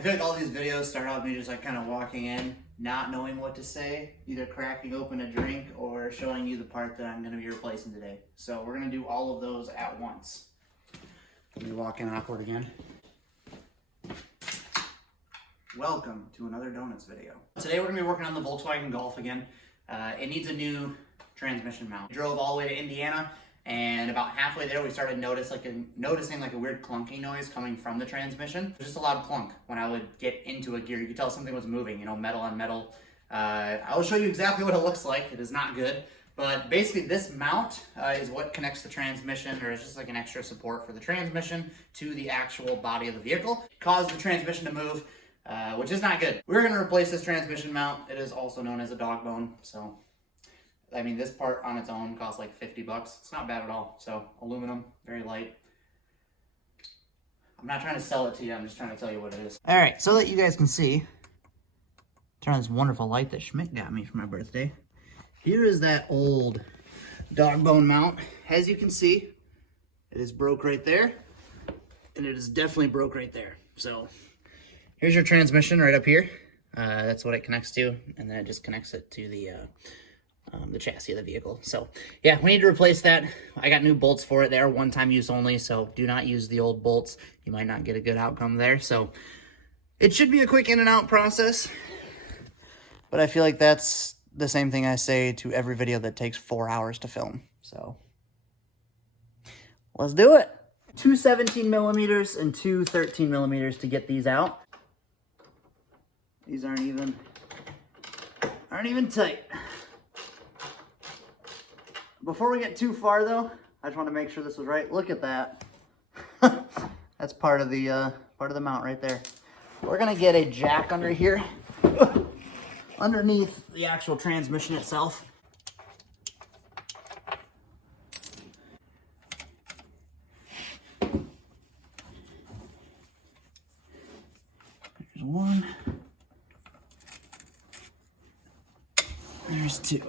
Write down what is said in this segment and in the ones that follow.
I feel like all these videos start out with me just like kind of walking in, not knowing what to say, either cracking open a drink or showing you the part that I'm going to be replacing today. So we're going to do all of those at once. Let me walk in awkward again. Welcome to another Donuts video. Today we're going to be working on the Volkswagen Golf again. It needs a new transmission mount. We drove all the way to Indiana, and about halfway there we started noticing like a weird clunking noise coming from the transmission. It was just a loud clunk when I would get into a gear. You could tell something was moving, you know, metal on metal. I will show you exactly what it looks like. It is not good. But basically this mount is what connects the transmission, or it's just like an extra support for the transmission to the actual body of the vehicle. It caused the transmission to move, which is not good. We're gonna replace this transmission mount. It is also known as a dog bone. So, I mean, this part on its own costs like 50 bucks. It's not bad at all. So aluminum, very light. I'm not trying to sell it to you. I'm just trying to tell you what it is. All right, so that you guys can see, turn on this wonderful light that Schmidt got me for my birthday. Here is that old dog bone mount. As you can see, it is broke right there, and it is definitely broke right there. So here's your transmission right up here. That's what it connects to, and then it just connects it to the chassis of the vehicle. So yeah, we need to replace that. I got new bolts for it. They are one-time use only, so do not use the old bolts. You might not get a good outcome there. So it should be a quick in and out process, but I feel like that's the same thing I say to every video that takes 4 hours to film. So let's do it. Two 17 millimeters and two 13 millimeters to get these out. These aren't even tight. Before we get too far though, I just want to make sure this was right. Look at that. That's part of the mount right there. We're gonna get a jack under here. Underneath the actual transmission itself. There's one. There's two.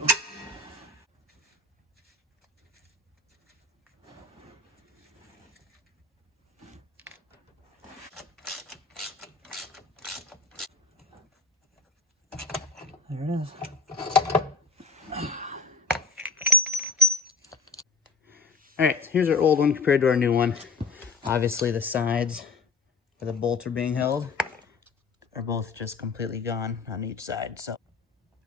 There it is. All right, here's our old one compared to our new one. Obviously the sides where the bolts are being held are both just completely gone on each side. So, all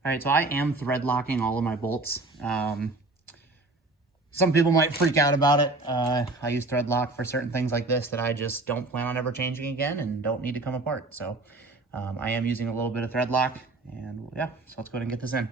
right, so I am thread locking all of my bolts. Some people might freak out about it. I use thread lock for certain things like this that I just don't plan on ever changing again and don't need to come apart. So I am using a little bit of thread lock. And yeah, so let's go ahead and get this in.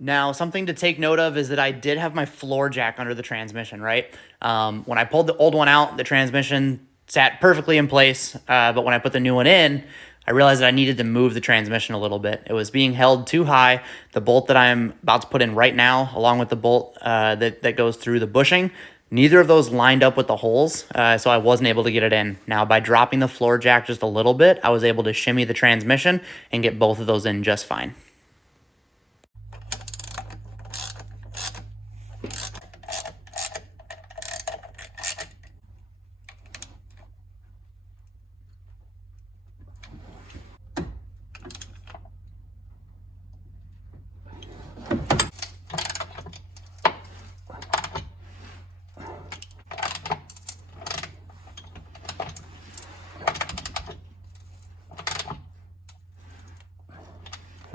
Now, something to take note of is that I did have my floor jack under the transmission, right? When I pulled the old one out, the transmission sat perfectly in place, but when I put the new one in, I realized that I needed to move the transmission a little bit. It was being held too high. The bolt that I'm about to put in right now, along with the bolt that goes through the bushing, neither of those lined up with the holes, so I wasn't able to get it in. Now, by dropping the floor jack just a little bit, I was able to shimmy the transmission and get both of those in just fine.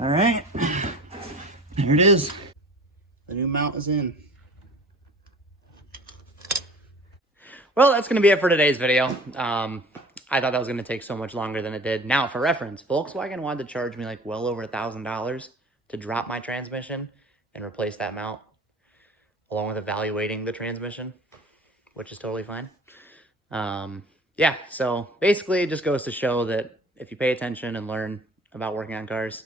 All right, there it is. The new mount is in. Well, that's going to be it for today's video. I thought that was going to take so much longer than it did. Now, for reference, Volkswagen wanted to charge me like well over $1,000 to drop my transmission and replace that mount, along with evaluating the transmission, which is totally fine. Yeah, so basically it just goes to show that if you pay attention and learn about working on cars,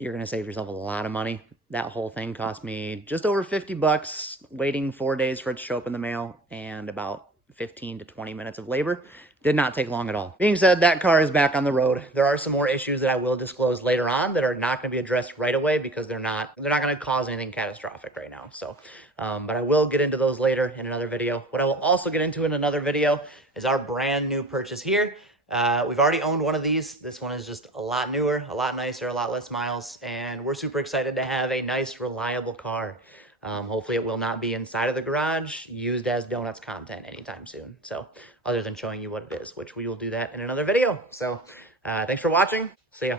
you're going to save yourself a lot of money. That whole thing cost me just over 50 bucks, waiting 4 days for it to show up in the mail, and about 15 to 20 minutes of labor. Did not take long at all. Being said, that car is back on the road. There are some more issues that I will disclose later on that are not going to be addressed right away because they're not going to cause anything catastrophic right now. So, but I will get into those later in another video. What I will also get into in another video is our brand new purchase here. We've already owned one of these. This one is just a lot newer, a lot nicer, a lot less miles, and we're super excited to have a nice, reliable car. Hopefully it will not be inside of the garage used as donuts content anytime soon. So other than showing you what it is, which we will do that in another video. So thanks for watching. See ya.